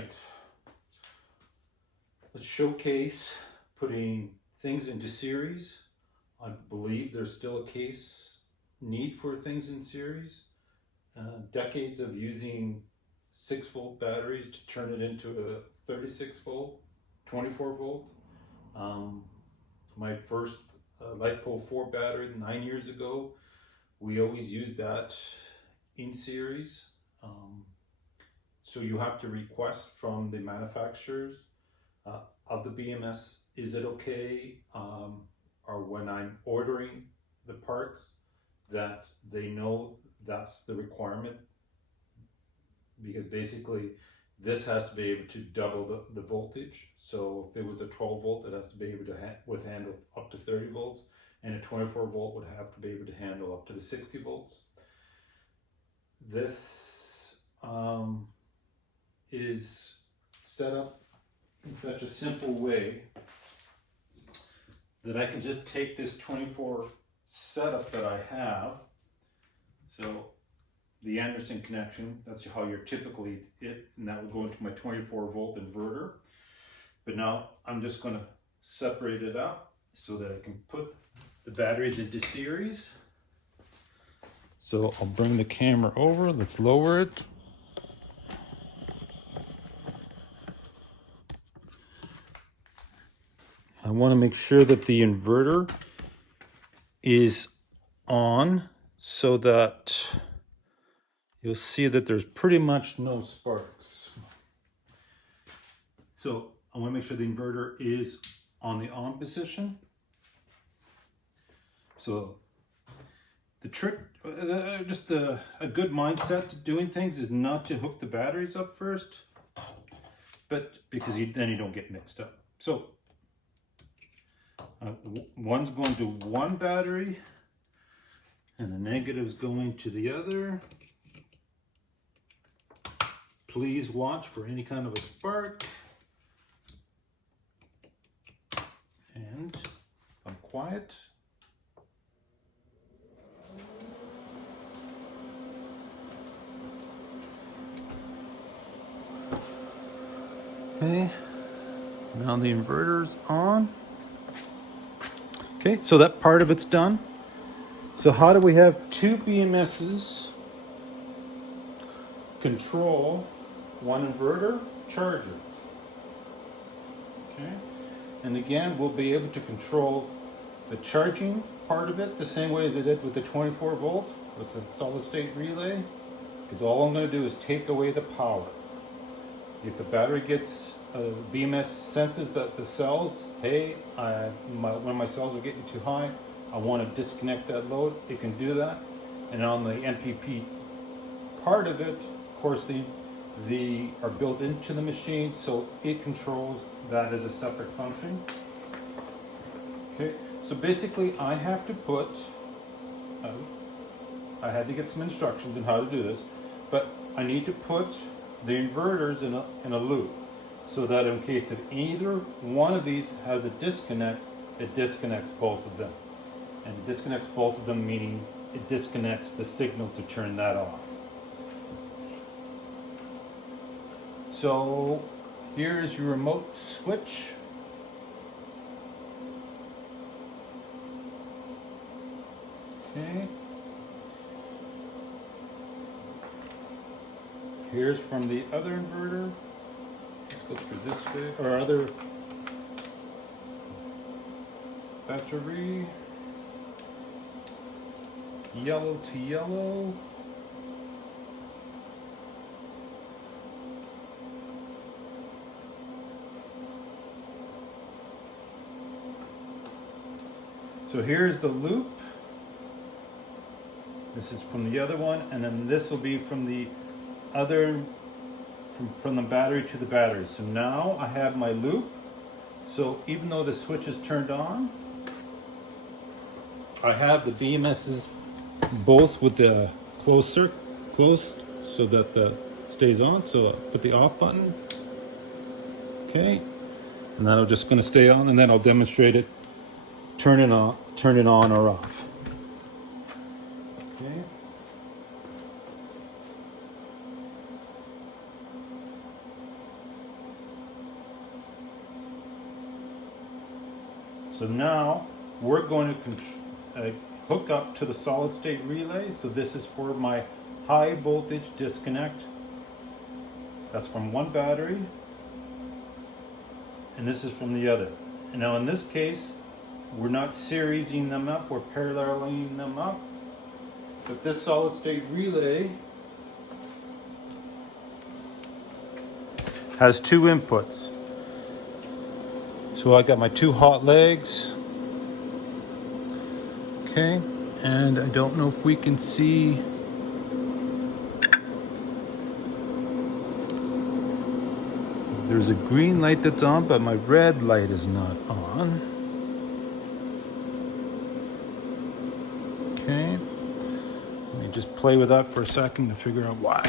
right, let's showcase putting things into series. I believe there's still a need for things in series. Decades of using 6-volt batteries to turn it into a 36-volt, 24-volt. My first lifepo4 battery 9 years ago, we always used that in series. So you have to request from the manufacturers of the BMS, is it okay, or when I'm ordering the parts, that they know that's the requirement, because basically this has to be able to double the voltage. So if it was a 12 volt, it has to be able to handle up to 30 volts, and a 24 volt would have to be able to handle up to the 60 volts. This is set up in such a simple way that I can just take this 24 setup that I have. So the Anderson connection, that's how you're typically and that will go into my 24 volt inverter. But now I'm just going to separate it up so that I can put the batteries into series. So I'll bring the camera over, let's lower it. I want to make sure that the inverter is on so that you'll see that there's pretty much no sparks. So I want to make sure the inverter is on the on position. So the trick, just a good mindset to doing things is not to hook the batteries up first, but because then you don't get mixed up. So one's going to one battery and the negative's going to the other. Please watch for any kind of a spark. And I'm quiet. Okay, now the inverter's on. Okay, so that part of it's done. So how do we have two BMSs control one inverter charger? Okay, and again, we'll be able to control the charging part of it the same way as I did with the 24 volt with the solid state relay, because all I'm going to do is take away the power. If the battery gets BMS senses that the cells, hey, when my cells are getting too high, I want to disconnect that load, it can do that. And on the MPP part of it, of course, the are built into the machine, so it controls that as a separate function. Okay, so basically I have to put, I had to get some instructions on how to do this, but I need to put the inverters in a loop, so that in case that either one of these has a disconnect, it disconnects both of them. And it disconnects both of them, meaning it disconnects the signal to turn that off. So here is your remote switch. Okay. Here's from the other inverter. Let's go through this way, or other battery. Yellow to yellow. So here's the loop. This is from the other one, and then this will be from the other, from the battery to the battery. So now I have my loop. So even though the switch is turned on, I have the BMSs both with the closed so that the stays on. So I'll put the off button. Okay, and that'll just going to stay on, and then I'll demonstrate it. Turn it on or off. Okay. So now we're going to hook up to the solid state relay. So this is for my high voltage disconnect. That's from one battery, and this is from the other. And now in this case, we're not seriesing them up, we're paralleling them up. But this solid state relay has two inputs. So I got my two hot legs. Okay, and I don't know if we can see. There's a green light that's on, but my red light is not on. Okay, let me just play with that for a second to figure out why.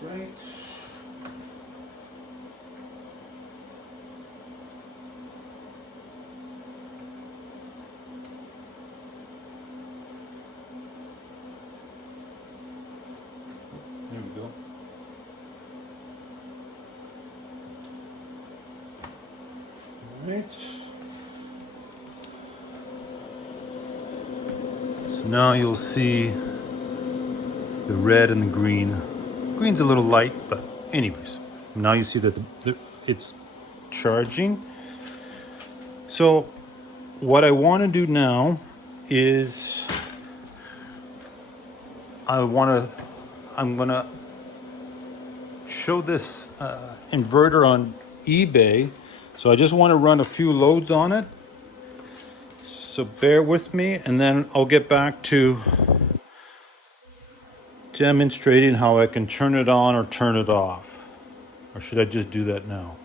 That's right. There we go. All right. So now you'll see the red and the green. Green's a little light, but anyways, now you see that it's charging. So what I want to do now is I'm gonna show this inverter on eBay. So I just want to run a few loads on it. So bear with me, and then I'll get back to demonstrating how I can turn it on or turn it off. Or should I just do that now?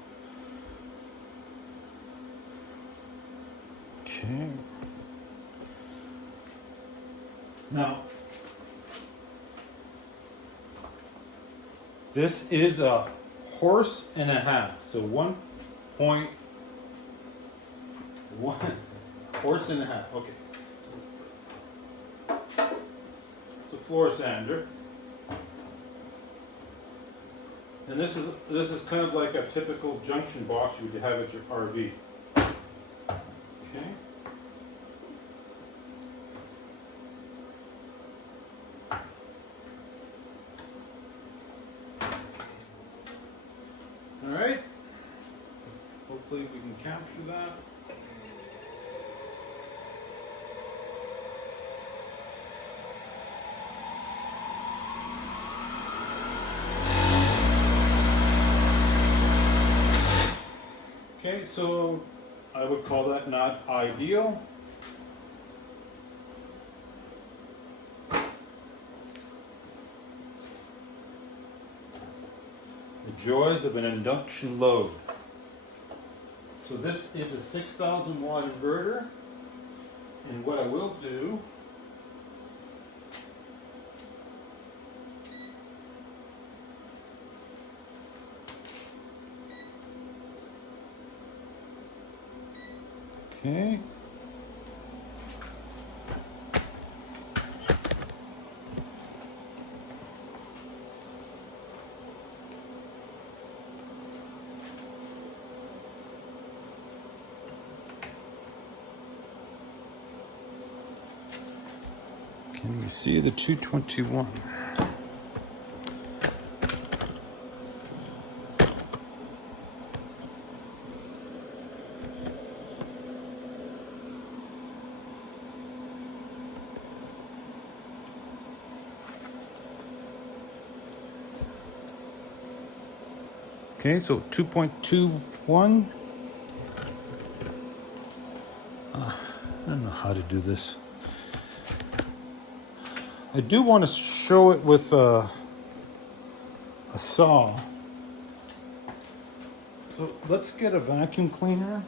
Okay. Now, this is a horse and a half. So 1.1 horse and a half. Okay. It's a floor sander. And this is kind of like a typical junction box you would have at your RV. Okay. All right. Hopefully we can capture that. Okay, so I would call that not ideal. The joys of an induction load. So this is a 6,000 watt inverter, and what I will do okay. Can we see the 221? Okay, so 2.21. I don't know how to do this. I do want to show it with a saw. So let's get a vacuum cleaner.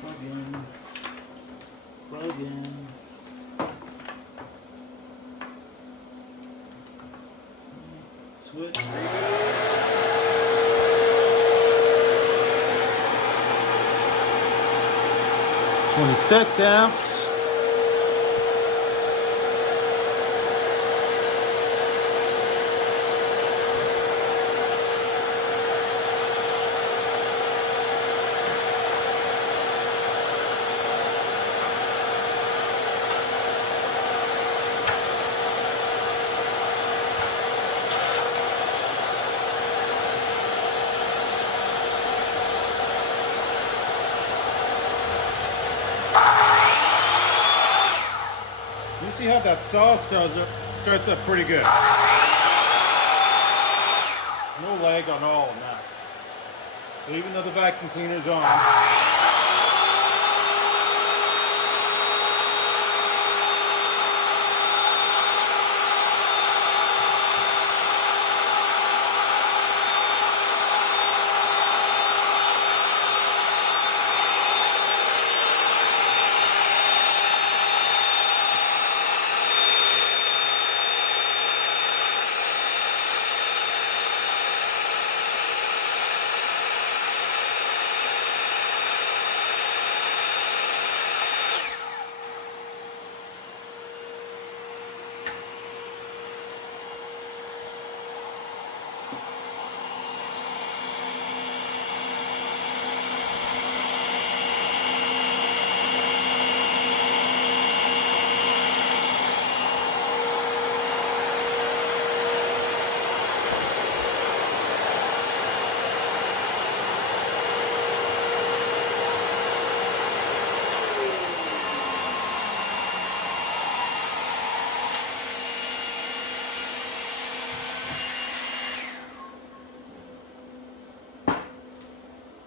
Plug in. Plug in. Switch. 26 amps. You see how that saw starts up pretty good. No lag on all of that. So even though the vacuum cleaner's on,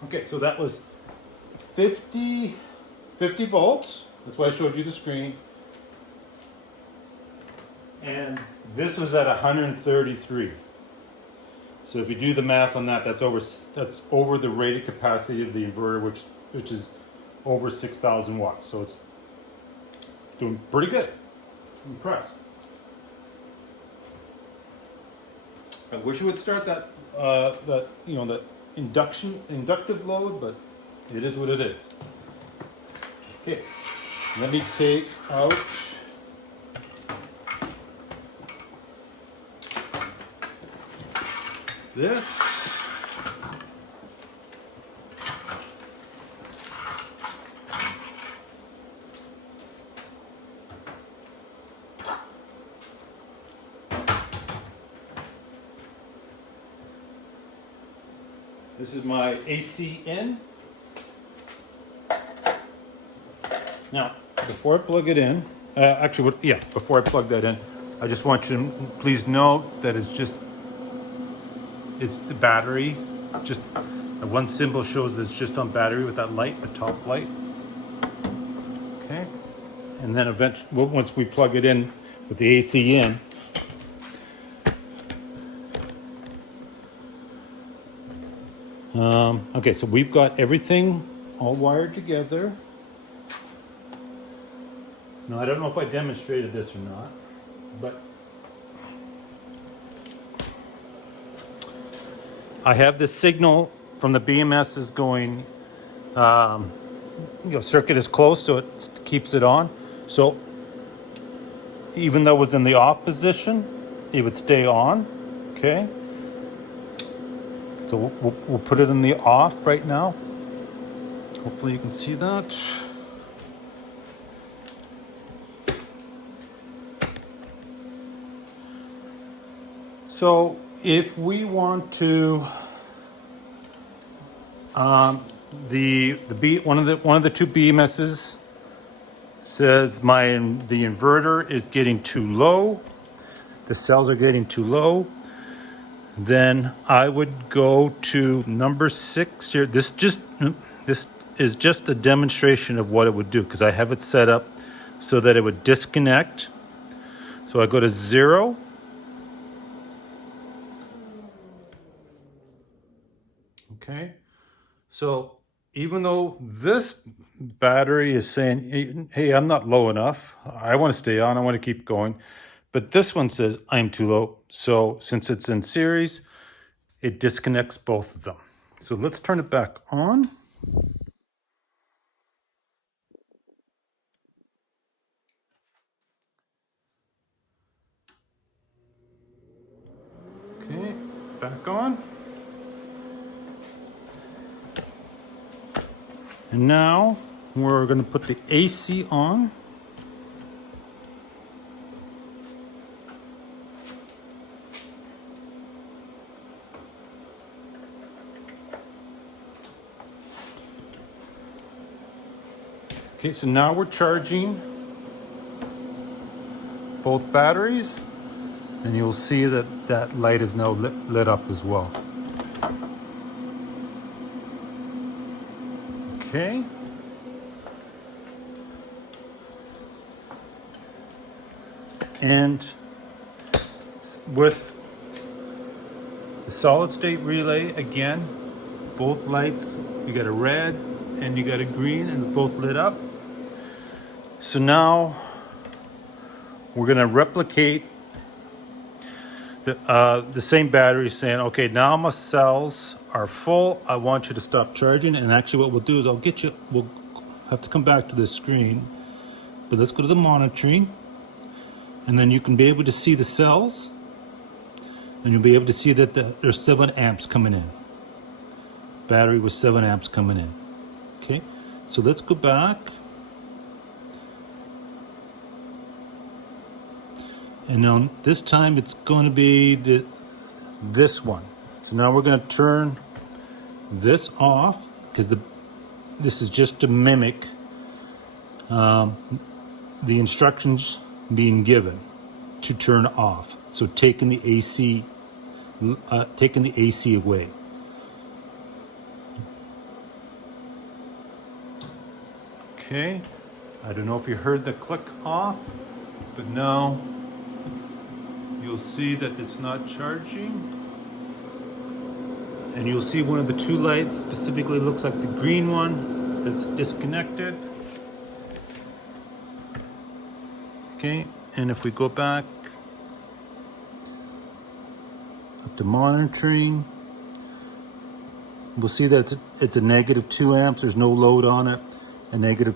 okay, so that was 50 volts. That's why I showed you the screen. And this was at 133. So if you do the math on that, that's over the rated capacity of the inverter, which is over 6,000 watts. So it's doing pretty good. I'm impressed. I wish it would start that that inductive load, but it is what it is. Okay, let me take out this. This is my AC in. Now, before I plug it in, before I plug that in, I just want you to please note that it's the battery. Just one symbol shows that it's just on battery with that light, the top light. Okay, and then eventually, once we plug it in with the AC in, okay, so we've got everything all wired together. Now, I don't know if I demonstrated this or not, but I have the signal from the BMS is going, circuit is closed, so it keeps it on. So even though it was in the off position, it would stay on, okay? So we'll put it in the off right now. Hopefully you can see that. So if we want to, one of the two BMSs says the inverter is getting too low, the cells are getting too low. Then I would go to number 6 here. This is just a demonstration of what it would do, because I have it set up so that it would disconnect. So I go to 0. Okay, so even though this battery is saying, hey, I'm not low enough, I want to stay on, I want to keep going, but this one says I'm too low. So since it's in series, it disconnects both of them. So let's turn it back on. Okay, back on. And now we're going to put the AC on. Okay, so now we're charging both batteries, and you'll see that that light is now lit up as well. Okay. And with the solid state relay, again, both lights, you got a red and you got a green, and both lit up. So now we're going to replicate the same battery, saying, okay, now my cells are full. I want you to stop charging. And actually what we'll do is we'll have to come back to this screen, but let's go to the monitoring, and then you can be able to see the cells, and you'll be able to see that there's 7 amps coming in. Battery with 7 amps coming in. Okay, so let's go back. And now this time it's going to be this one. So now we're going to turn this off, because this is just to mimic the instructions being given to turn off. So taking the AC away. Okay, I don't know if you heard the click off, but now you'll see that it's not charging. And you'll see one of the 2 lights specifically looks like the green one that's disconnected. Okay, and if we go back up to monitoring, we'll see that it's a negative 2 amps. There's no load on it. A negative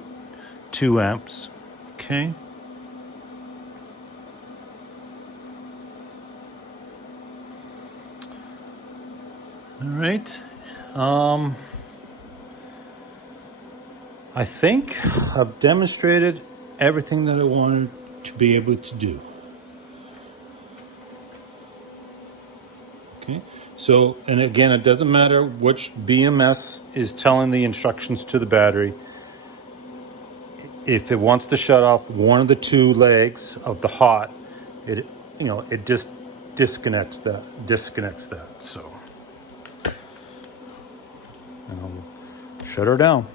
2 amps. Okay. All right. I think I've demonstrated everything that I wanted to be able to do. Okay. So, and again, it doesn't matter which BMS is telling the instructions to the battery. If it wants to shut off one of the 2 legs of the hot, it just disconnects that. So, and I'll shut her down.